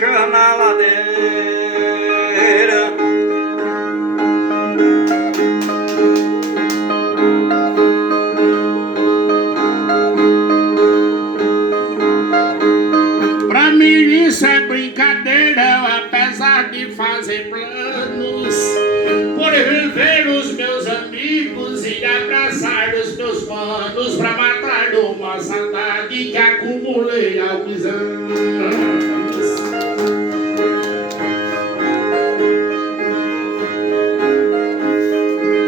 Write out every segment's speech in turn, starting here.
laranja na ladeira. Pra mim isso é brincadeira, apesar de fazer planos por viver os meus amigos e abraçar os meus manos, pra matar de uma saudade que acumulei há alguns anos.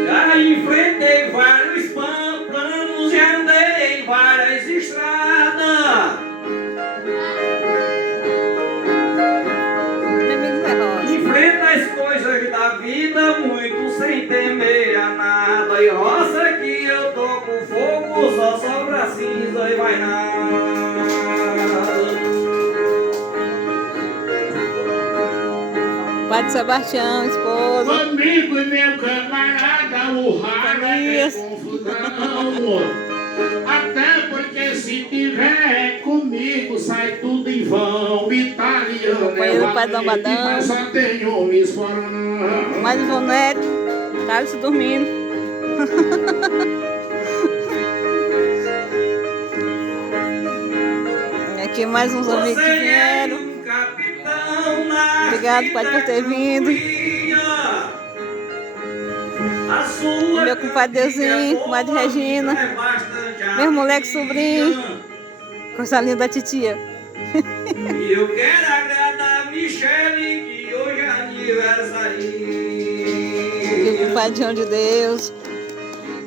Já enfrentei vários planos e andei em várias estradas. Enfrenta as coisas da vida muito sem temer a nada. E roça que eu tô com fogo, só sobra cinza e vai nada. Padre Sebastião, esposo. Comigo e meu camarada, o raro é confusão. Até porque se tiver comigo sai tudo em vão. Italiano Companheiro é do Padre Lambadão. mas só tem homens porão. Mais um Neto, Carlos dormindo. E aqui mais uns amigos que vieram. Obrigado, Padre, por ter vindo. Meu compadre Deusinho, comadre Regina, meu moleque sobrinho, coisa linda da titia. E eu quero agradar a Michele, que hoje é aniversarinho. Aqui, compadre João de Deus,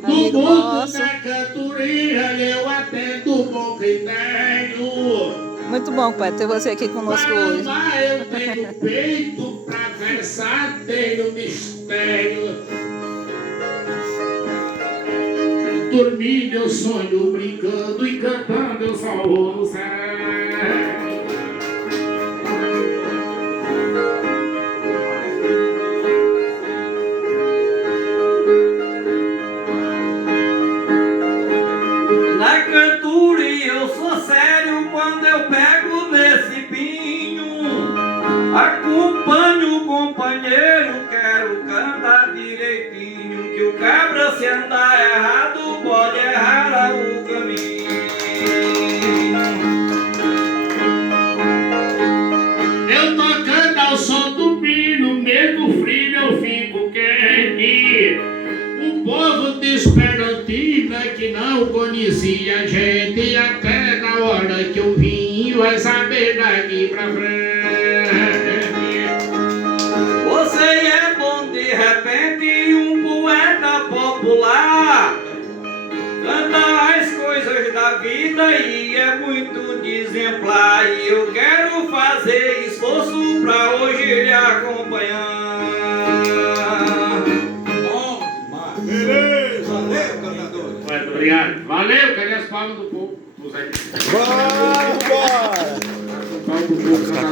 No amigo mundo nosso. da cantoria eu atendo bom critério. Muito bom, pai, ter você aqui conosco hoje. Mas eu tenho peito pra verdadeiro mistério. Dormindo eu sonho, brincando e cantando eu só vou no céu. Na cantoria eu sou sério quando eu pego nesse pinho. Acompanho o companheiro, quero cantar direitinho. Que o cabra se andar errado pode errar o caminho. Eu tocando ao som do pino, mesmo frio eu fico quente. O povo de Esperantina que não conhecia a gente, até na hora que eu vim vai saber daqui pra frente. Você é bom de repente, um poeta popular. Canta as coisas da vida e é muito exemplar. E eu quero fazer esforço pra hoje lhe acompanhar. Beleza, valeu, cantador. Muito obrigado. Valeu, cadê as palmas do povo? Vamos embora! Palmas do povo, cantador.